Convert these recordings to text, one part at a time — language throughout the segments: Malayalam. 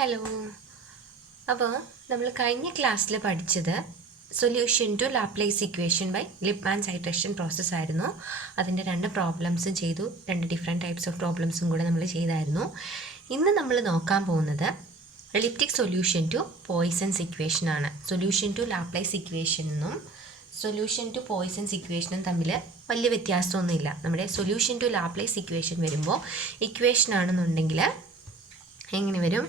ഹലോ. അപ്പോൾ നമ്മൾ കഴിഞ്ഞ ക്ലാസ്സിൽ പഠിച്ചത് solution to Laplace equation by Liebmann's hydration process ആയിരുന്നു. അതിൻ്റെ 2 പ്രോബ്ലംസും ചെയ്തു. 2 ഡിഫറെൻറ്റ് ടൈപ്സ് ഓഫ് പ്രോബ്ലംസും കൂടെ നമ്മൾ ചെയ്തായിരുന്നു. ഇന്ന് നമ്മൾ നോക്കാൻ പോകുന്നത് elliptic solution to Poisson's equation ആണ്. സൊല്യൂഷൻ ടു ലാപ്ലേസ് ഇക്വേഷനും സൊല്യൂഷൻ ടു പോയ്സൺസ് ഇക്വേഷനും തമ്മിൽ വലിയ വ്യത്യാസമൊന്നുമില്ല. നമ്മുടെ സൊല്യൂഷൻ ടു ലാപ്ലേസ് ഇക്വേഷൻ വരുമ്പോൾ ഇക്വേഷൻ ആണെന്നുണ്ടെങ്കിൽ എങ്ങനെ വരും?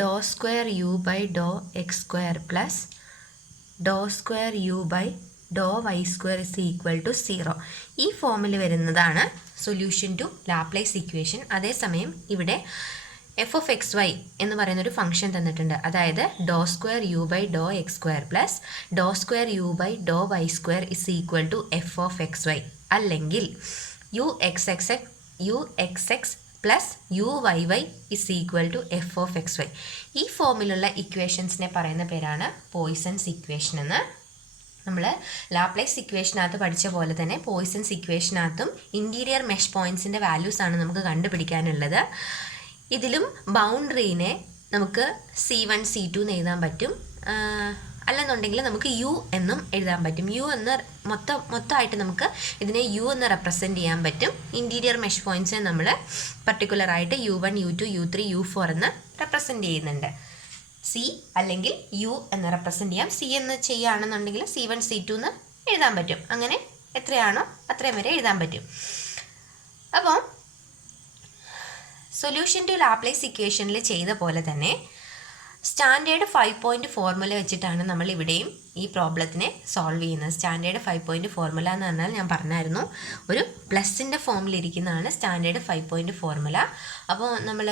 Do square U by do X square plus do square U by do Y square is equal to 0. ഈ ഫോമിൽ വരുന്നതാണ് സൊല്യൂഷൻ ടു ലാപ്ലേസ് ഇക്വേഷൻ. അതേസമയം ഇവിടെ എഫ് ഓഫ് എക്സ് വൈ എന്ന് പറയുന്നൊരു ഫംഗ്ഷൻ തന്നിട്ടുണ്ട്. അതായത് do square U by do X square plus do square U by do Y square is equal to F of X Y, അല്ലെങ്കിൽ U X X plus U Y Y is equal to F of X Y. ഈ ഫോമിലുള്ള ഇക്വേഷൻസിനെ പറയുന്ന പേരാണ് പോയ്സൺസ് ഇക്വേഷൻ എന്ന്. നമ്മൾ ലാപ്ലേസ് ഇക്വേഷനകത്ത് പഠിച്ച പോലെ തന്നെ പോയ്സൺസ് ഇക്വേഷനകത്തും ഇൻറ്റീരിയർ മെഷ് പോയിൻറ്റ്സിൻ്റെ വാല്യൂസ് ആണ് നമുക്ക് കണ്ടുപിടിക്കാനുള്ളത്. ഇതിലും ബൗണ്ടറീനെ നമുക്ക് C1 C2 എന്ന് എഴുതാൻ പറ്റും. അല്ലെന്നുണ്ടെങ്കിൽ നമുക്ക് യു എന്നും എഴുതാൻ പറ്റും. യു എന്ന് മൊത്തമായിട്ട് നമുക്ക് ഇതിനെ യു എന്ന് റെപ്രസെൻറ്റ് ചെയ്യാൻ പറ്റും. ഇൻറ്റീരിയർ മെഷ് പോയിൻറ്റ്സിനെ നമ്മൾ പർട്ടിക്കുലറായിട്ട് U1 U2 U3 U4 എന്ന് റെപ്രസെൻറ്റ് ചെയ്യുന്നുണ്ട്. സി അല്ലെങ്കിൽ യു എന്ന് റെപ്രസെൻറ്റ് ചെയ്യാം. സി എന്ന് ചെയ്യുകയാണെന്നുണ്ടെങ്കിൽ C1 C2 എന്ന് എഴുതാൻ പറ്റും. അങ്ങനെ എത്രയാണോ അത്രയും വരെ എഴുതാൻ പറ്റും. അപ്പോൾ സൊല്യൂഷൻ ടു ലാപ്ലേസ് ഇക്വേഷനിൽ ചെയ്ത പോലെ തന്നെ സ്റ്റാൻഡേർഡ് 5 പോയിൻറ്റ് ഫോർമുല വെച്ചിട്ടാണ് നമ്മൾ ഇവിടെയും ഈ പ്രോബ്ലത്തിനെ സോൾവ് ചെയ്യുന്നത്. സ്റ്റാൻഡേർഡ് 5 പോയിൻറ്റ് ഫോർമുല എന്ന് പറഞ്ഞാൽ ഞാൻ പറഞ്ഞായിരുന്നു, ഒരു പ്ലസിൻ്റെ ഫോമിലിരിക്കുന്നതാണ് സ്റ്റാൻഡേർഡ് 5 പോയിൻറ്റ് ഫോർമുല. അപ്പോൾ നമ്മൾ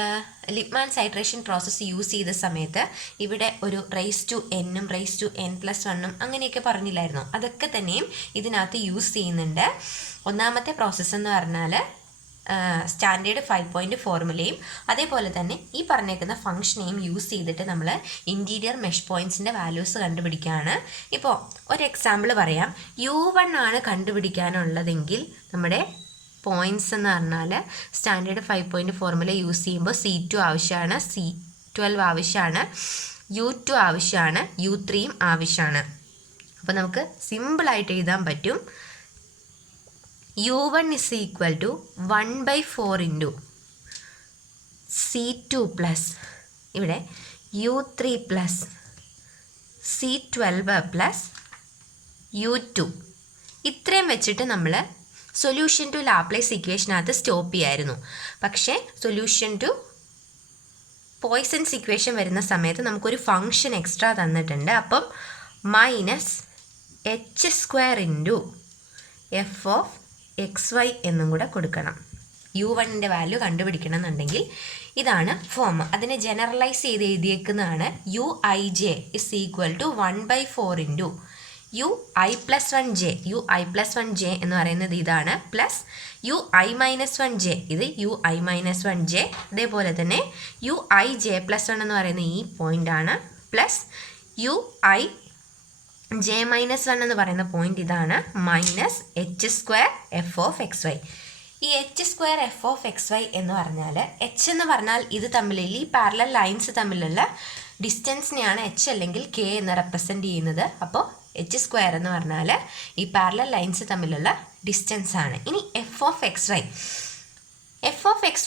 ലിപ്മാൻസ് ഹൈഡ്രേഷൻ പ്രോസസ്സ് യൂസ് ചെയ്ത സമയത്ത് ഇവിടെ ഒരു റൈസ് ടു എന്നും റൈസ് ടു n+1 അങ്ങനെയൊക്കെ പറഞ്ഞില്ലായിരുന്നു. അതൊക്കെ തന്നെയും ഇതിനകത്ത് യൂസ് ചെയ്യുന്നുണ്ട്. ഒന്നാമത്തെ പ്രോസസ്സ് എന്ന് പറഞ്ഞാൽ സ്റ്റാൻഡേർഡ് 5 പോയിൻറ്റ് ഫോർമുലയും അതേപോലെ തന്നെ ഈ പറഞ്ഞേക്കുന്ന ഫംഗ്ഷനെയും യൂസ് ചെയ്തിട്ട് നമ്മൾ ഇൻറ്റീരിയർ മെഷ് പോയിൻറ്റ്സിൻ്റെ വാല്യൂസ് കണ്ടുപിടിക്കുകയാണ്. ഇപ്പോൾ ഒരു എക്സാമ്പിൾ പറയാം. U1 ആണ് കണ്ടുപിടിക്കാനുള്ളതെങ്കിൽ നമ്മുടെ പോയിൻറ്റ്സ് എന്ന് പറഞ്ഞാൽ സ്റ്റാൻഡേർഡ് 5 പോയിൻറ്റ് ഫോർമുല യൂസ് ചെയ്യുമ്പോൾ C2 ആവശ്യമാണ്, C12 ആവശ്യമാണ്, U2 ആവശ്യമാണ്, U3യും ആവശ്യമാണ്. അപ്പോൾ നമുക്ക് സിമ്പിളായിട്ട് എഴുതാൻ പറ്റും. U1 is equal to 1/4 into C2 plus ഇവിടെ U3 plus C12 plus U2. ഇത്രയും വെച്ചിട്ട് നമ്മൾ സൊല്യൂഷൻ ടു ലാപ്ലേസ് ഇക്വേഷനകത്ത് സ്റ്റോപ്പ് ചെയ്യായിരുന്നു. പക്ഷേ സൊല്യൂഷൻ ടു പോയ്സൺസ് ഇക്വേഷൻ വരുന്ന സമയത്ത് നമുക്കൊരു ഫംഗ്ഷൻ എക്സ്ട്രാ തന്നിട്ടുണ്ട്. അപ്പം -h² into F of X Y എന്നും കൂടെ കൊടുക്കണം. U1ൻ്റെ വാല്യൂ കണ്ടുപിടിക്കണം എന്നുണ്ടെങ്കിൽ ഇതാണ് ഫോം. അതിനെ ജനറലൈസ് ചെയ്ത് എഴുതിയേക്കുന്നതാണ്. Uij is equal to 1/4 into Ui+1j. Ui+1j എന്ന് പറയുന്നത് ഇതാണ്, പ്ലസ് Ui-1j ഇത് Ui-1j. അതേപോലെ തന്നെ Uij+1 എന്ന് പറയുന്ന ഈ പോയിൻ്റാണ്, പ്ലസ് J-1 എന്ന് പറയുന്ന പോയിന്റ് ഇതാണ്, -h² F of X Y. ഈ h² F of X Y എന്ന് പറഞ്ഞാൽ h എന്ന് പറഞ്ഞാൽ ഇത് തമ്മിലുള്ള ഈ പാരലൽ ലൈൻസ് തമ്മിലുള്ള ഡിസ്റ്റൻസിനെയാണ് h അല്ലെങ്കിൽ k എന്ന് റെപ്രസെൻറ്റ് ചെയ്യുന്നത്. അപ്പോൾ h² എന്ന് പറഞ്ഞാൽ ഈ പാരലൽ ലൈൻസ് തമ്മിലുള്ള ഡിസ്റ്റൻസ് ആണ്. ഇനി എഫ് ഓഫ് എക്സ്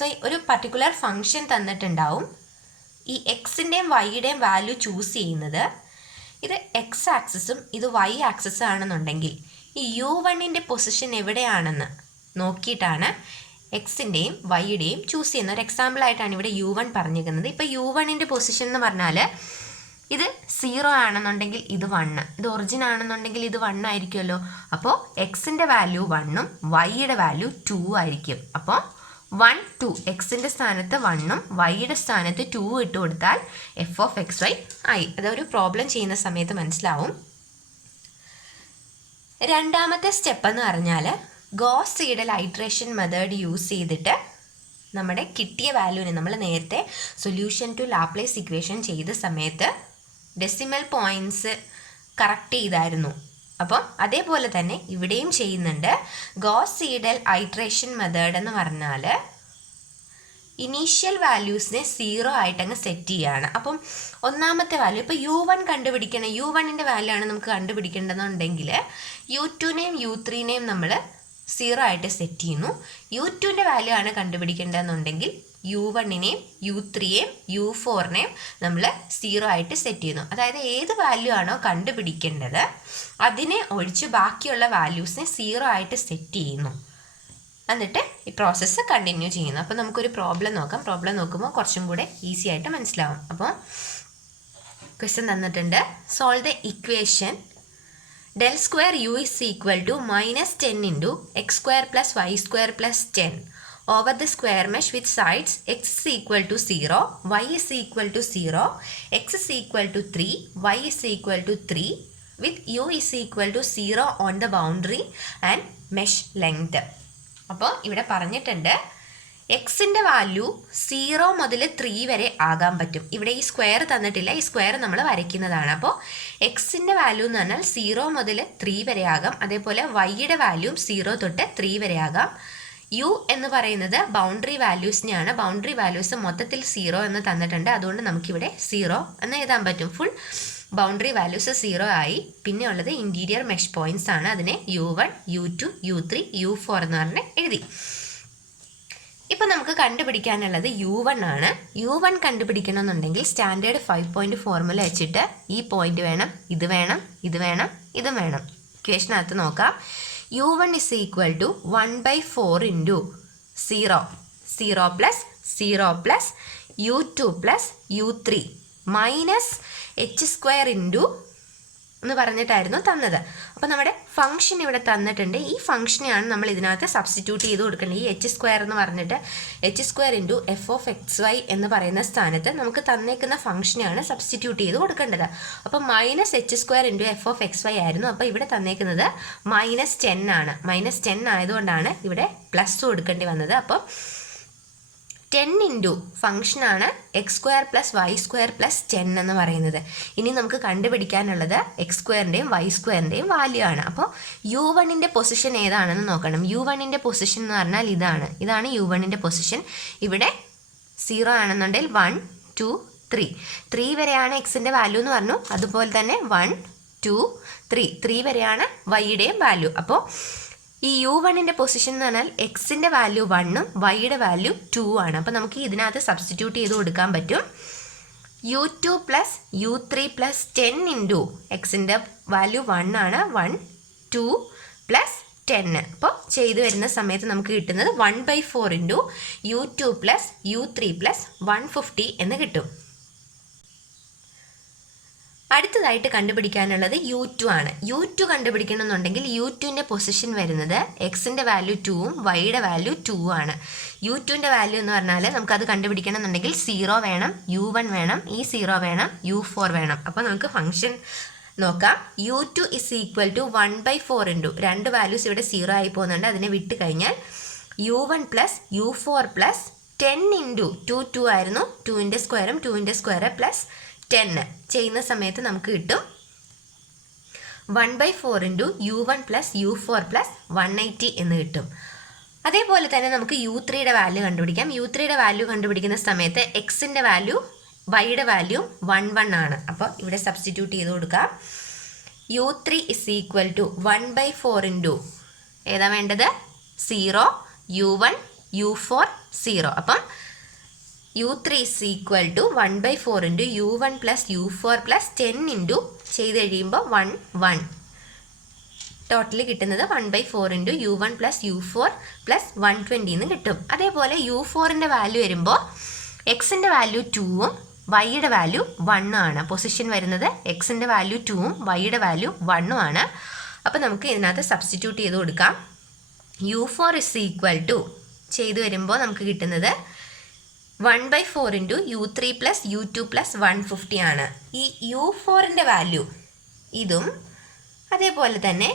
വൈ ഒരു പർട്ടിക്കുലർ ഫംഗ്ഷൻ തന്നിട്ടുണ്ടാവും. ഈ എക്സിൻ്റെയും വൈയുടെയും വാല്യൂ ചൂസ് ചെയ്യുന്നത് ഇത് എക്സ് ആക്സിസും ഇത് വൈ ആക്സിസും ആണെന്നുണ്ടെങ്കിൽ ഈ U1ൻ്റെ പൊസിഷൻ എവിടെയാണെന്ന് നോക്കിയിട്ടാണ് എക്സിൻ്റെയും വൈയുടെയും ചൂസ് ചെയ്യുന്നത്. ഒരു എക്സാമ്പിളായിട്ടാണ് ഇവിടെ U1 പറഞ്ഞിരിക്കുന്നത്. ഇപ്പോൾ U1ൻ്റെ പൊസിഷൻ എന്ന് പറഞ്ഞാൽ ഇത് 0 ആണെന്നുണ്ടെങ്കിൽ ഇത് 1, ഇത് ഒറിജിൻ ആണെന്നുണ്ടെങ്കിൽ ഇത് 1 ആയിരിക്കുമല്ലോ. അപ്പോൾ എക്സിൻ്റെ വാല്യൂ 1ഉം വൈയുടെ വാല്യൂ 2 ആയിരിക്കും. അപ്പോൾ 1 2 എക്സിൻ്റെ സ്ഥാനത്ത് 1ഉം വൈയുടെ സ്ഥാനത്ത് 2 ഇട്ട് കൊടുത്താൽ എഫ് ഓഫ് എക്സ് വൈ ആയി. അതൊരു പ്രോബ്ലം ചെയ്യുന്ന സമയത്ത് മനസ്സിലാവും. രണ്ടാമത്തെ സ്റ്റെപ്പ് എന്ന് പറഞ്ഞാൽ goes Seidel iteration method use ചെയ്തിട്ട് നമ്മുടെ കിട്ടിയ വാല്യൂവിനെ നമ്മൾ നേരത്തെ സൊല്യൂഷൻ ടു ലാപ്ലേസ് ഇക്വേഷൻ ചെയ്ത സമയത്ത് ഡെസിമൽ പോയിൻറ്റ്സ് കറക്റ്റ് ചെയ്തായിരുന്നു. അപ്പം അതേപോലെ തന്നെ ഇവിടെയും ചെയ്യുന്നുണ്ട്. ഗോസ് സീഡൽ ഐട്രേഷൻ മെത്തേഡ് എന്ന് പറഞ്ഞാൽ ഇനീഷ്യൽ വാല്യൂസിനെ 0 ആയിട്ടങ്ങ് സെറ്റ് ചെയ്യുകയാണ്. അപ്പം ഒന്നാമത്തെ വാല്യൂ ഇപ്പോൾ U1 കണ്ടുപിടിക്കണം, U1ൻ്റെ വാല്യൂ ആണ് നമുക്ക് കണ്ടുപിടിക്കേണ്ടതെന്നുണ്ടെങ്കിൽ U2നെയും U3നെയും നമ്മൾ 0 ആയിട്ട് സെറ്റ് ചെയ്യുന്നു. U2ൻ്റെ വാല്യൂ ആണ് കണ്ടുപിടിക്കേണ്ടതെന്നുണ്ടെങ്കിൽ U1നെയും U3യെയും U4നെയും നമ്മൾ 0 ആയിട്ട് സെറ്റ് ചെയ്യുന്നു. അതായത് ഏത് വാല്യൂ ആണോ കണ്ടുപിടിക്കേണ്ടത് അതിനെ ഒഴിച്ച് ബാക്കിയുള്ള വാല്യൂസിനെ 0 ആയിട്ട് സെറ്റ് ചെയ്യുന്നു. എന്നിട്ട് ഈ പ്രോസസ്സ് കണ്ടിന്യൂ ചെയ്യുന്നു. അപ്പോൾ നമുക്കൊരു പ്രോബ്ലം നോക്കാം. പ്രോബ്ലം നോക്കുമ്പോൾ കുറച്ചും കൂടെ ഈസി ആയിട്ട് മനസ്സിലാവും. അപ്പോൾ ക്വസ്റ്റ്യൻ തന്നിട്ടുണ്ട്. Solve the equation del square u is equal to -10 into x square plus y square plus 10 over the square mesh with sides x is equal to 0, y is equal to 0, x is equal to 3, y is equal to 3 with u is equal to 0 on the boundary and mesh length. അപ്പോൾ ഇവിടെ പറഞ്ഞിട്ടുണ്ട് എക്സിൻ്റെ വാല്യൂ 0 മുതൽ 3 വരെ ആകാൻ പറ്റും. ഇവിടെ ഈ സ്ക്വയർ തന്നിട്ടില്ല, ഈ സ്ക്വയർ നമ്മൾ വരയ്ക്കുന്നതാണ്. അപ്പോൾ എക്സിൻ്റെ വാല്യൂ എന്ന് പറഞ്ഞാൽ 0 മുതൽ 3 വരെ ആകാം. അതേപോലെ വൈയുടെ വാല്യൂം 0 തൊട്ട് 3 വരെ ആകാം. യു എന്ന് പറയുന്നത് ബൗണ്ടറി വാല്യൂസിനെയാണ്. ബൗണ്ടറി വാല്യൂസ് മൊത്തത്തിൽ 0 എന്ന് തന്നിട്ടുണ്ട്. അതുകൊണ്ട് നമുക്കിവിടെ 0 എന്ന് എഴുതാൻ പറ്റും. ഫുൾ ബൗണ്ടറി വാല്യൂസ് 0 ആയി. പിന്നെ ഉള്ളത് ഇൻറ്റീരിയർ മെഷ് പോയിൻറ്റ്സ് ആണ്. അതിനെ U1, U2, U3, U4 എന്ന് പറഞ്ഞ് എഴുതി. ഇപ്പം നമുക്ക് കണ്ടുപിടിക്കാനുള്ളത് U1 ആണ്. U1 കണ്ടുപിടിക്കണമെന്നുണ്ടെങ്കിൽ സ്റ്റാൻഡേർഡ് 5 പോയിൻറ്റ് ഫോർമുല വെച്ചിട്ട് ഈ പോയിന്റ് വേണം, ഇത് വേണം, ഇത് വേണം, ഇതും വേണം. ഇക്വേഷനകത്ത് നോക്കാം. U1 is equal to 1/4 into 0, 0 plus 0 plus U2 plus U3 minus h square into എന്ന് പറഞ്ഞിട്ടായിരുന്നു തന്നത്. അപ്പോൾ നമ്മുടെ ഫംഗ്ഷൻ ഇവിടെ തന്നിട്ടുണ്ട്. ഈ ഫംഗ്ഷനെയാണ് നമ്മൾ ഇതിനകത്ത് സബ്സ്റ്റിറ്റ്യൂട്ട് ചെയ്ത് കൊടുക്കേണ്ടത്. ഈ എച്ച് സ്ക്വയർ എന്ന് പറഞ്ഞിട്ട് h² f(x, y) എന്ന് പറയുന്ന സ്ഥാനത്ത് നമുക്ക് തന്നേക്കുന്ന ഫംഗ്ഷനെയാണ് സബ്സ്റ്റിറ്റ്യൂട്ട് ചെയ്ത് കൊടുക്കേണ്ടത്. അപ്പോൾ -h² f(x, y) ആയിരുന്നു. അപ്പോൾ ഇവിടെ തന്നേക്കുന്നത് -10 ആണ്. -10 ആയതുകൊണ്ടാണ് ഇവിടെ പ്ലസ് കൊടുക്കേണ്ടി വന്നത്. അപ്പോൾ 10 ഇൻറ്റു ഫംഗ്ഷനാണ് x² + y² + 10 എന്ന് പറയുന്നത്. ഇനി നമുക്ക് കണ്ടുപിടിക്കാനുള്ളത് x²ൻ്റെയും y²ൻ്റെയും വാല്യൂ ആണ്. അപ്പോൾ U1ൻ്റെ പൊസിഷൻ ഏതാണെന്ന് നോക്കണം. U1ൻ്റെ പൊസിഷൻ എന്ന് പറഞ്ഞാൽ ഇതാണ് U1ൻ്റെ പൊസിഷൻ. ഇവിടെ 0 ആണെന്നുണ്ടെങ്കിൽ 1, 2, 3 വരെയാണ് എക്സിൻ്റെ വാല്യൂ എന്ന് പറഞ്ഞു. അതുപോലെ തന്നെ 1, 2, 3 വരെയാണ് വൈയുടെയും വാല്യൂ. അപ്പോൾ ഈ U1ൻ്റെ പൊസിഷൻ എന്ന് പറഞ്ഞാൽ എക്സിൻ്റെ വാല്യൂ 1ഉം വൈയുടെ വാല്യൂ 2 ആണ്. അപ്പോൾ നമുക്ക് ഇതിനകത്ത് സബ്സ്റ്റിറ്റ്യൂട്ട് ചെയ്ത് കൊടുക്കാൻ പറ്റും. U2 + U3 + 10 ഇൻറ്റു എക്സിൻ്റെ വാല്യൂ 1 ആണ്. 1, 2 + 10. അപ്പോൾ ചെയ്തു വരുന്ന സമയത്ത് നമുക്ക് കിട്ടുന്നത് 1/4 ഇൻറ്റു U2 + U3 + 150 എന്ന് കിട്ടും. അടുത്തതായിട്ട് കണ്ടുപിടിക്കാനുള്ളത് U2 ആണ്. U2 കണ്ടുപിടിക്കണമെന്നുണ്ടെങ്കിൽ U2ൻ്റെ പൊസിഷൻ വരുന്നത് എക്സിൻ്റെ വാല്യൂ 2ഉം വൈയുടെ വാല്യൂ 2 ആണ്. U2ൻ്റെ വാല്യൂ എന്ന് പറഞ്ഞാൽ നമുക്കത് കണ്ടുപിടിക്കണമെന്നുണ്ടെങ്കിൽ 0 വേണം, U1 വേണം, ഈ 0 വേണം, U4 വേണം. അപ്പോൾ നമുക്ക് ഫംഗ്ഷൻ നോക്കാം. U2 is equal to 1/4 into രണ്ട് വാല്യൂസ് ഇവിടെ 0 ആയി പോകുന്നുണ്ട്. അതിനെ വിട്ട് കഴിഞ്ഞാൽ U1 + U4 + 10 ഇൻറ്റു 2 ആയിരുന്നു. 2ൻ്റെ സ്ക്വയറും 2ൻ്റെ സ്ക്വയർ + 10 ചെയ്യുന്ന സമയത്ത് നമുക്ക് കിട്ടും 1/4 ഇൻറ്റു U1 + U4 + 180 എന്ന് കിട്ടും. അതേപോലെ തന്നെ നമുക്ക് U3യുടെ വാല്യൂ കണ്ടുപിടിക്കാം. U3യുടെ വാല്യൂ കണ്ടുപിടിക്കുന്ന സമയത്ത് എക്സിൻ്റെ വാല്യൂ വൈയുടെ വാല്യൂ 1 ആണ്. അപ്പോൾ ഇവിടെ സബ്സ്റ്റിറ്റ്യൂട്ട് ചെയ്ത് കൊടുക്കാം. U3 is equal to 1/4 into ഏതാ വേണ്ടത് 0, U1, U4, 0. അപ്പം U3 is equal to 1/4 into U1 + U4 + 10 into ചെയ്ത് കഴിയുമ്പോൾ 1, 1 ടോട്ടൽ കിട്ടുന്നത് 1/4 ഇൻറ്റു U1 + U4 + 120 എന്ന് കിട്ടും. അതേപോലെ U4ൻ്റെ വാല്യൂ വരുമ്പോൾ എക്സിൻ്റെ വാല്യൂ 2ഉം വൈയുടെ വാല്യൂ 1 ആണ്. പൊസിഷൻ വരുന്നത് എക്സിൻ്റെ വാല്യൂ 2ഉം വൈയുടെ വാല്യൂ 1 ആണ്. അപ്പോൾ നമുക്ക് ഇതിനകത്ത് സബ്സ്റ്റിറ്റ്യൂട്ട് ചെയ്ത് കൊടുക്കാം. U4 is equal to ചെയ്ത് വരുമ്പോൾ നമുക്ക് കിട്ടുന്നത് 1/4 ഇൻറ്റു U3 + U2 + 150 ആണ്. ഈ U4ൻ്റെ വാല്യൂ ഇതും അതേപോലെ തന്നെ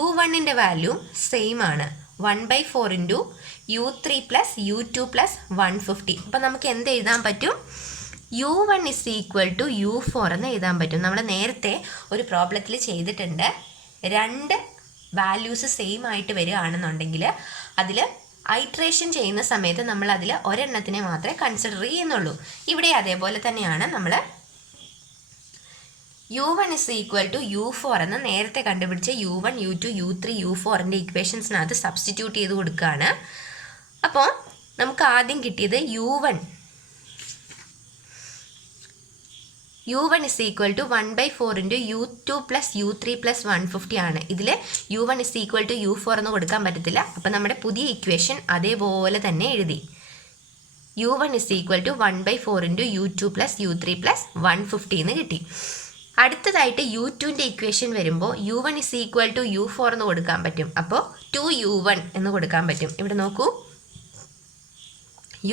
U1ൻ്റെ വാല്യൂ സെയിം ആണ്. 1/4 ഇൻറ്റു U3 + U2 + 150. അപ്പം നമുക്ക് എന്ത് എഴുതാൻ പറ്റും? U1 is equal to U4 എന്ന് എഴുതാൻ പറ്റും. നമ്മൾ നേരത്തെ ഒരു പ്രോബ്ലത്തിൽ ചെയ്തിട്ടുണ്ട്. രണ്ട് വാല്യൂസ് സെയിം ആയിട്ട് വരികയാണെന്നുണ്ടെങ്കിൽ അതിൽ ഐട്രേഷൻ ചെയ്യുന്ന സമയത്ത് നമ്മൾ അതിൽ ഒരെണ്ണത്തിനെ മാത്രമേ കൺസിഡർ ചെയ്യുന്നുള്ളൂ. ഇവിടെ അതേപോലെ തന്നെയാണ് നമ്മൾ u1 is equal to u4 എന്ന് നേരത്തെ കണ്ടുപിടിച്ച u1, u2, u3, u4ൻ്റെ ഇക്വേഷൻസിനകത്ത് സബ്സ്റ്റിറ്റ്യൂട്ട് ചെയ്ത് കൊടുക്കുകയാണ്. അപ്പോൾ നമുക്ക് ആദ്യം കിട്ടിയത് u1 is equal to 1/4 into u2 plus u3 plus 150 ആണ്. ഇതിൽ u1 is equal to u4 എന്ന് കൊടുക്കാൻ പറ്റത്തില്ല. അപ്പോൾ നമ്മുടെ പുതിയ ഇക്വേഷൻ അതേപോലെ തന്നെ എഴുതി. u1 is equal to 1/4 into u2 plus u3 plus 150 എന്ന് കിട്ടി. അടുത്തതായിട്ട് u2ൻ്റെ ഇക്വേഷൻ വരുമ്പോൾ u1 is equal to u4 എന്ന് കൊടുക്കാൻ പറ്റും. അപ്പോൾ 2u1 എന്ന് കൊടുക്കാൻ പറ്റും. ഇവിടെ നോക്കൂ,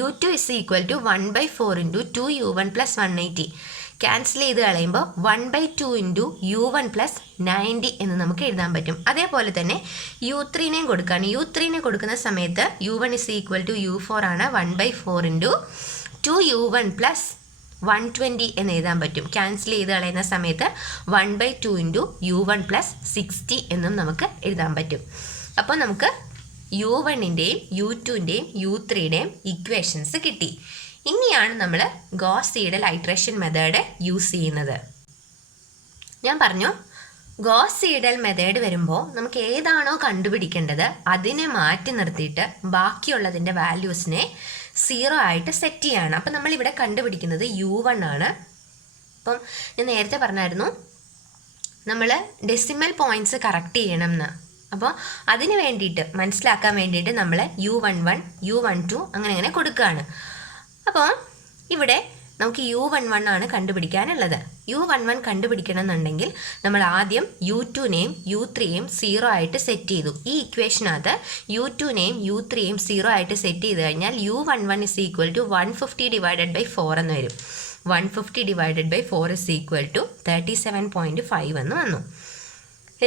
u2 is equal to 1/4 into 2u1 plus 180. Cancel ചെയ്ത് കളയുമ്പോൾ 1/2 ഇൻറ്റു u1 പ്ലസ് 90 എന്ന് നമുക്ക് എഴുതാൻ പറ്റും. അതേപോലെ തന്നെ u3നെയും കൊടുക്കുകയാണ്. u3നെ കൊടുക്കുന്ന സമയത്ത് u1 is equal to u4 ആണ്. 1/4 ഇൻറ്റു 2u1 പ്ലസ് 120 എന്ന് എഴുതാൻ പറ്റും. ക്യാൻസൽ ചെയ്ത് കളയുന്ന സമയത്ത് 1/2 ഇൻറ്റു u1 പ്ലസ് 60 എന്നും നമുക്ക് എഴുതാൻ പറ്റും. അപ്പോൾ നമുക്ക് u1ൻ്റെയും u2ൻ്റെയും u3യുടെയും ഇക്വേഷൻസ് കിട്ടി. ഇനിയാണ് നമ്മൾ goes Seidel iteration method use ചെയ്യുന്നത്. ഞാൻ പറഞ്ഞു, ഗോസ് സീഡൽ മെത്തേഡ് വരുമ്പോൾ നമുക്ക് ഏതാണോ കണ്ടുപിടിക്കേണ്ടത് അതിനെ മാറ്റി നിർത്തിയിട്ട് ബാക്കിയുള്ളതിൻ്റെ വാല്യൂസിനെ 0 ആയിട്ട് സെറ്റ് ചെയ്യാണ്. അപ്പം നമ്മളിവിടെ കണ്ടുപിടിക്കുന്നത് u1 ആണ്. അപ്പം ഞാൻ നേരത്തെ പറഞ്ഞായിരുന്നു നമ്മൾ ഡെസിമൽ പോയിൻറ്റ്സ് കറക്റ്റ് ചെയ്യണം എന്ന്. അപ്പോൾ അതിന് വേണ്ടിയിട്ട് മനസ്സിലാക്കാൻ വേണ്ടിയിട്ട് നമ്മൾ u11, u12 അങ്ങനെ കൊടുക്കുകയാണ്. അപ്പോൾ ഇവിടെ നമുക്ക് u11 ആണ് കണ്ടുപിടിക്കാനുള്ളത്. u11 കണ്ടുപിടിക്കണം എന്നുണ്ടെങ്കിൽ നമ്മൾ ആദ്യം u2നെയും u3യെയും 0 ആയിട്ട് സെറ്റ് ചെയ്തു. ഈ ഇക്വേഷനകത്ത് u2നെയും u3യെയും 0 ആയിട്ട് സെറ്റ് ചെയ്ത് കഴിഞ്ഞാൽ u11 is equal to 150 divided by 4 എന്ന് വരും. 150 divided by 4 is equal to 37.5 എന്ന് വന്നു.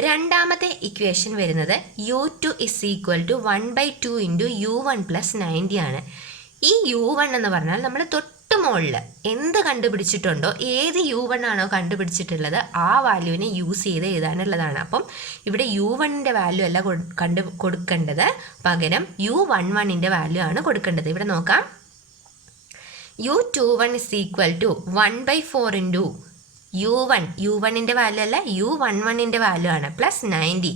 രണ്ടാമത്തെ ഇക്വേഷൻ വരുന്നത് u2 is equal to 1/2 into u1 plus 90 ആണ്. ഈ u1 എന്ന് പറഞ്ഞാൽ നമ്മൾ തൊട്ട് മുകളിൽ എന്ത് കണ്ടുപിടിച്ചിട്ടുണ്ടോ, ഏത് u1 ആണോ കണ്ടുപിടിച്ചിട്ടുള്ളത് ആ വാല്യൂവിനെ യൂസ് ചെയ്ത് എഴുതാനുള്ളതാണ്. അപ്പം ഇവിടെ u1ൻ്റെ വാല്യൂ അല്ല കൊടുക്കേണ്ടത്, പകരം u11ൻ്റെ വാല്യൂ ആണ് കൊടുക്കേണ്ടത്. ഇവിടെ നോക്കാം, u21 is equal to 1/4 into u1ൻ്റെ value അല്ല u11ൻ്റെ വാല്യൂ ആണ് പ്ലസ് 90.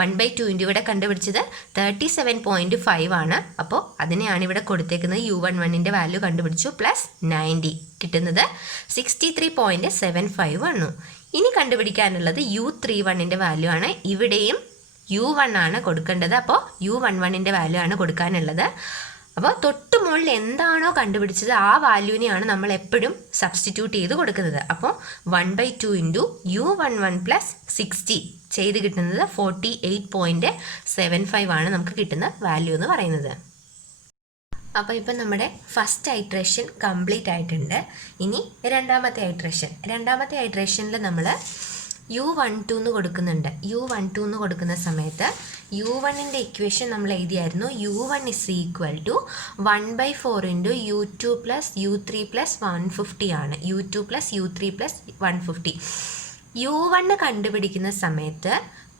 1/2 ഇൻറ്റു ഇവിടെ കണ്ടുപിടിച്ചത് 37.5 ആണ്. അപ്പോൾ അതിനെയാണ് ഇവിടെ കൊടുത്തേക്കുന്നത്. u11ൻ്റെ വാല്യൂ കണ്ടുപിടിച്ചു പ്ലസ് 90 കിട്ടുന്നത് 63.75 വന്നു. ഇനി കണ്ടുപിടിക്കാനുള്ളത് u31ൻ്റെ വാല്യൂ ആണ്. ഇവിടെയും u1 ആണ് കൊടുക്കേണ്ടത്. അപ്പോൾ u11ൻ്റെ വാല്യൂ ആണ് കൊടുക്കാനുള്ളത്. അപ്പോൾ തൊട്ട് മുകളിൽ എന്താണോ കണ്ടുപിടിച്ചത് ആ വാല്യൂവിനെയാണ് നമ്മൾ എപ്പോഴും സബ്സ്റ്റിറ്റ്യൂട്ട് ചെയ്ത് കൊടുക്കുന്നത്. അപ്പോൾ 1/2 ഇൻറ്റു u11 പ്ലസ് 60 ചെയ്ത് കിട്ടുന്നത് 48.75 ആണ് നമുക്ക് കിട്ടുന്ന വാല്യൂ എന്ന് പറയുന്നത്. അപ്പോൾ ഇപ്പം നമ്മുടെ ഫസ്റ്റ് ഐട്രേഷൻ കംപ്ലീറ്റ് ആയിട്ടുണ്ട്. ഇനി രണ്ടാമത്തെ ഐട്രേഷനിൽ നമ്മൾ u12 എന്ന് കൊടുക്കുന്നുണ്ട്. u12 എന്ന് കൊടുക്കുന്ന സമയത്ത് u1ൻ്റെ ഇക്വേഷൻ നമ്മൾ എഴുതിയായിരുന്നു. u1 is equal to 1/4 into u2 plus u3 plus 150 ആണ്. u2 plus u3 plus 150. u1 കണ്ടുപിടിക്കുന്ന സമയത്ത്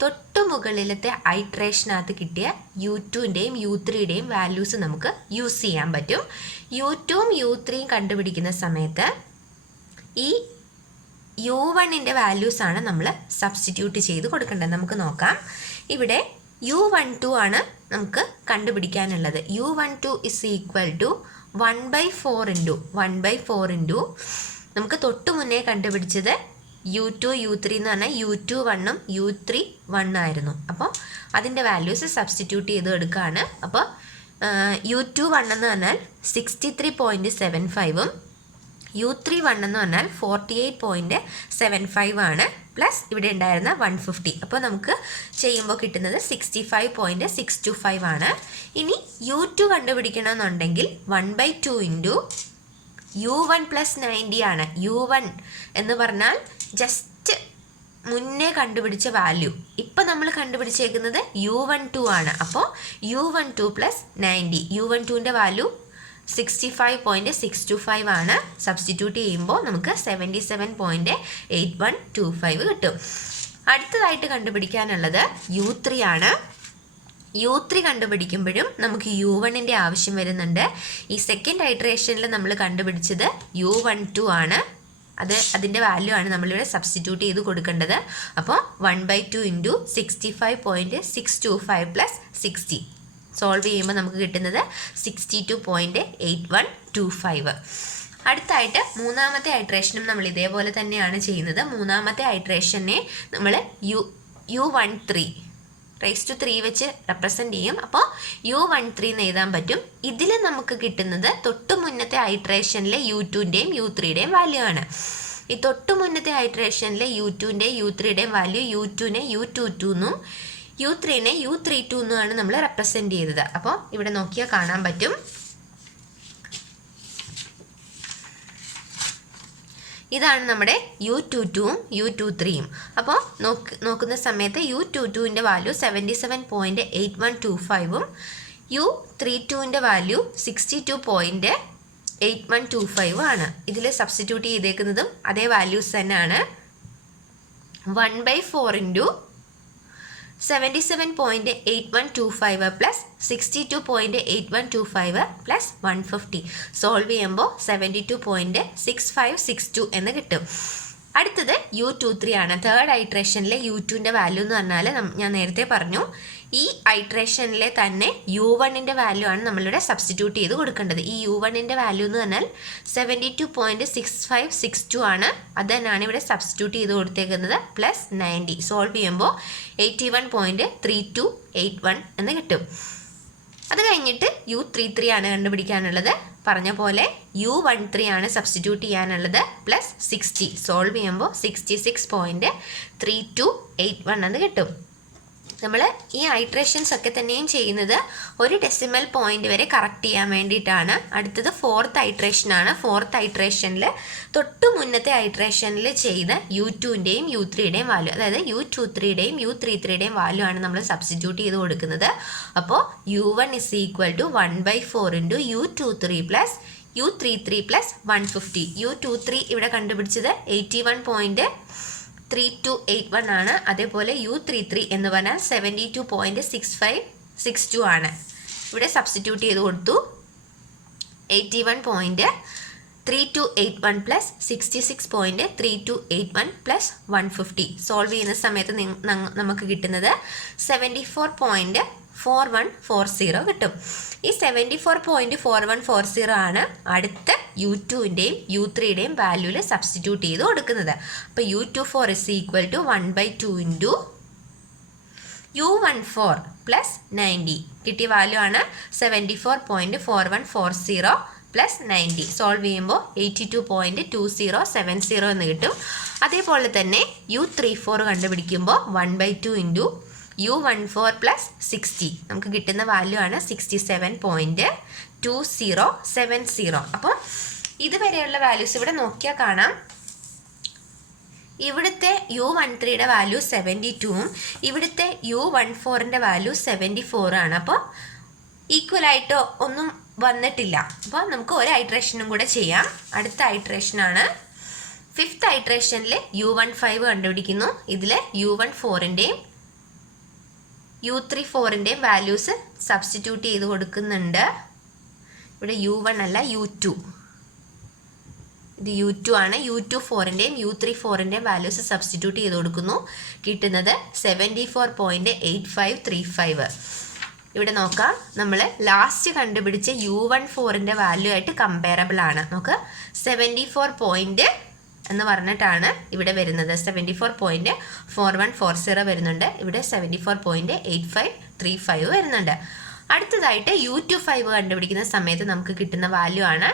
തൊട്ടു മുകളിലത്തെ ഐട്രേഷനകത്ത് കിട്ടിയ u2ൻ്റെയും u3യുടെയും വാല്യൂസ് നമുക്ക് യൂസ് ചെയ്യാൻ പറ്റും. u2ഉം u3യും കണ്ടുപിടിക്കുന്ന സമയത്ത് ഈ u1ൻ്റെ വാല്യൂസ് ആണ് നമ്മൾ സബ്സ്റ്റിറ്റ്യൂട്ട് ചെയ്ത് കൊടുക്കേണ്ടത്. നമുക്ക് നോക്കാം, ഇവിടെ u12 ആണ് നമുക്ക് കണ്ടുപിടിക്കാനുള്ളത്. u12 is equal to 1/4 into നമുക്ക് തൊട്ട് മുന്നേ കണ്ടുപിടിച്ചത് u2 u3 എന്ന് പറഞ്ഞാൽ u21ഉം u31 ആയിരുന്നു. അപ്പോൾ അതിൻ്റെ വാല്യൂസ് സബ്സ്റ്റിറ്റ്യൂട്ട് ചെയ്ത് എടുക്കുകയാണ്. അപ്പോൾ u21 എന്ന് പറഞ്ഞാൽ 63.75ഉം u31 എന്ന് പറഞ്ഞാൽ 48.75 ആണ്. പ്ലസ് ഇവിടെ ഉണ്ടായിരുന്ന 150. അപ്പോൾ നമുക്ക് ചെയ്യുമ്പോൾ കിട്ടുന്നത് 65.625 ആണ്. ഇനി u2 കണ്ടുപിടിക്കണമെന്നുണ്ടെങ്കിൽ 1/2 ഇൻറ്റു u1 പ്ലസ് 90 ആണ്. u1 എന്ന് പറഞ്ഞാൽ ജസ്റ്റ് മുന്നേ കണ്ടുപിടിച്ച വാല്യൂ. ഇപ്പം നമ്മൾ കണ്ടുപിടിച്ചേക്കുന്നത് u12 ആണ്. അപ്പോൾ u12 പ്ലസ് 90, u12ൻ്റെ വാല്യൂ 65.625 ആണ്. സബ്സ്റ്റിറ്റ്യൂട്ട് ചെയ്യുമ്പോൾ നമുക്ക് 77.8125 കിട്ടും. അടുത്തതായിട്ട് കണ്ടുപിടിക്കാനുള്ളത് u3 ആണ്. U3 കണ്ടുപിടിക്കുമ്പോഴും നമുക്ക് U1ൻ്റെ ആവശ്യം വരുന്നുണ്ട്. ഈ സെക്കൻഡ് ഐട്രേഷനിൽ നമ്മൾ കണ്ടുപിടിച്ചത് U12 ആണ്. അതിൻ്റെ വാല്യൂ ആണ് നമ്മളിവിടെ സബ്സ്റ്റിറ്റ്യൂട്ട് ചെയ്ത് കൊടുക്കേണ്ടത്. അപ്പോൾ 1/2 ഇൻറ്റു 65.625 പ്ലസ് 60 സോൾവ് ചെയ്യുമ്പോൾ നമുക്ക് കിട്ടുന്നത് 62.8125. അടുത്തായിട്ട് മൂന്നാമത്തെ ഐട്രേഷനും നമ്മൾ ഇതേപോലെ തന്നെയാണ് ചെയ്യുന്നത്. മൂന്നാമത്തെ ഐട്രേഷനെ നമ്മൾ U13 റൈസ് ടു 3 വെച്ച് റെപ്രസെൻ്റ് ചെയ്യും. അപ്പോൾ U13 എന്ന് എഴുതാൻ പറ്റും. ഇതിൽ നമുക്ക് കിട്ടുന്നത് തൊട്ട് മുന്നത്തെ ഐട്രേഷനിലെ U2ൻ്റെയും U3യുടെയും വാല്യൂ ആണ്. ഈ തൊട്ട് മുന്നത്തെ ഐട്രേഷനിലെ U2ൻ്റെയും U3യുടെയും വാല്യൂ U2നെ U22 എന്നും U3നെ U32 എന്നുമാണ് നമ്മൾ റെപ്രസെൻ്റ് ചെയ്തത്. അപ്പോൾ ഇവിടെ നോക്കിയാൽ കാണാൻ പറ്റും. ഇതാണ് നമ്മുടെ U22ഉം U23യും. അപ്പോൾ നോക്കുന്ന സമയത്ത് U22ൻ്റെ വാല്യൂ 77.8125ഉം U32ൻ്റെ വാല്യൂ 62.8125 ആണ്. ഇതിൽ സബ്സ്റ്റിറ്റ്യൂട്ട് ചെയ്തേക്കുന്നതും അതേ വാല്യൂസ് തന്നെയാണ്. 1/4 ഇൻറ്റു 77.8125 പ്ലസ് 62.8125 പ്ലസ് 150 സോൾവ് ചെയ്യുമ്പോൾ 72.6562 എന്ന് കിട്ടും. അടുത്തത് U23 ആണ്. തേർഡ് ഐട്രേഷനിലെ U2ൻ്റെ വാല്യൂ എന്ന് പറഞ്ഞാൽ ഞാൻ നേരത്തെ പറഞ്ഞു, ഈ ഐട്രേഷനിലെ തന്നെ U1ൻ്റെ വാല്യൂ ആണ് നമ്മളിവിടെ സബ്സ്റ്റിറ്റ്യൂട്ട് ചെയ്ത് കൊടുക്കേണ്ടത്. ഈ U1ൻ്റെ വാല്യൂ എന്ന് പറഞ്ഞാൽ 72.6562 ആണ്. അത് തന്നെയാണ് ഇവിടെ സബ്സ്റ്റിറ്റ്യൂട്ട് ചെയ്ത് കൊടുത്തേക്കുന്നത്. പ്ലസ് 90 സോൾവ് ചെയ്യുമ്പോൾ 81.3281 എന്ന് കിട്ടും. അത് കഴിഞ്ഞിട്ട് U33 ആണ് കണ്ടുപിടിക്കാനുള്ളത്. പറഞ്ഞ പോലെ U13 ആണ് സബ്സ്റ്റിറ്റ്യൂട്ട് ചെയ്യാനുള്ളത്. പ്ലസ് 60 സോൾവ് ചെയ്യുമ്പോൾ 66.3281 എന്ന് കിട്ടും. നമ്മൾ ഈ ഐട്രേഷൻസ് ഒക്കെ തന്നെയും ചെയ്യുന്നത് ഒരു ഡെസിമൽ പോയിന്റ് വരെ കറക്റ്റ് ചെയ്യാൻ വേണ്ടിയിട്ടാണ്. അടുത്തത് ഫോർത്ത് ഐട്രേഷൻ ആണ്. ഫോർത്ത് ഐട്രേഷനിൽ തൊട്ട് മുന്നത്തെ ഐട്രേഷനിൽ ചെയ്ത U2ൻ്റെയും U3യുടെയും വാല്യൂ, അതായത് U23യുടെയും U33യുടെയും വാല്യൂ ആണ് നമ്മൾ സബ്സ്റ്റിറ്റ്യൂട്ട് ചെയ്ത് കൊടുക്കുന്നത്. അപ്പോൾ U1 is equal to 1/4 into U23 plus U33 plus 150. U23 ഇവിടെ കണ്ടുപിടിച്ചത് 81.3281 ആണ്. അതേപോലെ U33 എന്ന് പറഞ്ഞാൽ 72.6562 ആണ്. ഇവിടെ സബ്സ്റ്റിറ്റ്യൂട്ട് ചെയ്ത് കൊടുത്തു. 81.3281 പ്ലസ് 66.3281 പ്ലസ് 150 സോൾവ് ചെയ്യുന്ന സമയത്ത് നമുക്ക് കിട്ടുന്നത് 74.4140 കിട്ടും. ഈ 74.4140 ആണ് അടുത്ത U2ൻ്റെയും U3യുടെയും വാല്യൂവിൽ സബ്സ്റ്റിറ്റ്യൂട്ട് ചെയ്ത് കൊടുക്കുന്നത്. അപ്പോൾ U24 is equal to 1/2 into U14 plus 90 കിട്ടിയ വാല്യൂ ആണ് 74.4140 പ്ലസ് 90 സോൾവ് ചെയ്യുമ്പോൾ 82.2070 എന്ന് കിട്ടും. അതേപോലെ തന്നെ U34 കണ്ടുപിടിക്കുമ്പോൾ 1/2 ഇൻറ്റു U14 പ്ലസ് 60 നമുക്ക് കിട്ടുന്ന വാല്യൂ ആണ് 67.2070. അപ്പോൾ ഇതുവരെയുള്ള വാല്യൂസ് ഇവിടെ നോക്കിയാൽ കാണാം. ഇവിടുത്തെ U13യുടെ വാല്യൂ 72ഉം ഇവിടുത്തെ U14ൻ്റെ വാല്യൂ 74 ആണ്. അപ്പോൾ ഈക്വലായിട്ടോ ഒന്നും വന്നിട്ടില്ല. അപ്പോൾ നമുക്ക് ഒരു ഐട്രേഷനും കൂടെ ചെയ്യാം. അടുത്ത ഐട്രേഷനാണ് ഫിഫ്ത്ത് ഐട്രേഷനിൽ U15 കണ്ടുപിടിക്കുന്നു. ഇതിൽ U14ൻ്റെയും U34ൻ്റെയും വാല്യൂസ് സബ്സ്റ്റിറ്റ്യൂട്ട് ചെയ്ത് കൊടുക്കുന്നുണ്ട്. ഇവിടെ U1 അല്ല U2, ഇത് U2 ആണ്. U24ൻ്റെയും U34ൻ്റെയും വാല്യൂസ് സബ്സ്റ്റിറ്റ്യൂട്ട് ചെയ്ത് കൊടുക്കുന്നു. കിട്ടുന്നത് 74.8535. ഇവിടെ നോക്കാം, നമ്മൾ ലാസ്റ്റ് കണ്ടുപിടിച്ച U14ൻ്റെ വാല്യൂ ആയിട്ട് കമ്പയറബിൾ ആണ്. നമുക്ക് 74 എന്ന് പറഞ്ഞിട്ടാണ് ഇവിടെ വരുന്നത്. 74.4140 വരുന്നുണ്ട്. ഇവിടെ 74.8535 വരുന്നുണ്ട്. അടുത്തതായിട്ട് U25 കണ്ടുപിടിക്കുന്ന സമയത്ത് നമുക്ക് കിട്ടുന്ന വാല്യൂ ആണ്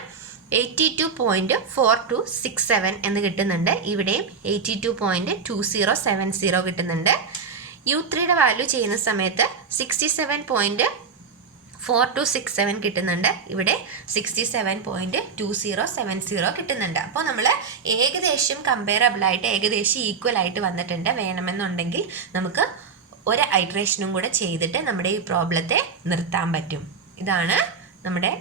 82.4267 എന്ന് കിട്ടുന്നുണ്ട്. ഇവിടെയും 82.2070 കിട്ടുന്നുണ്ട്. U3യുടെ വാല്യൂ ചെയ്യുന്ന സമയത്ത് 67.4267 കിട്ടുന്നുണ്ട്. ഇവിടെ 67.2070 കിട്ടുന്നുണ്ട്. അപ്പോൾ നമ്മൾ ഏകദേശം കമ്പയറബിളായിട്ട് ഏകദേശം ഈക്വൽ ആയിട്ട് വന്നിട്ടുണ്ട്. വേണമെന്നുണ്ടെങ്കിൽ നമുക്ക് ഒരു ഐട്രേഷനും കൂടെ ചെയ്തിട്ട് നമ്മുടെ ഈ പ്രോബ്ലത്തെ നിർത്താൻ പറ്റും. ഇതാണ് നമ്മുടെ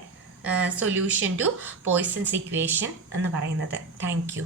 സൊല്യൂഷൻ ടു പോയ്സൺസ് ഇക്വേഷൻ എന്ന് പറയുന്നത്. Thank you.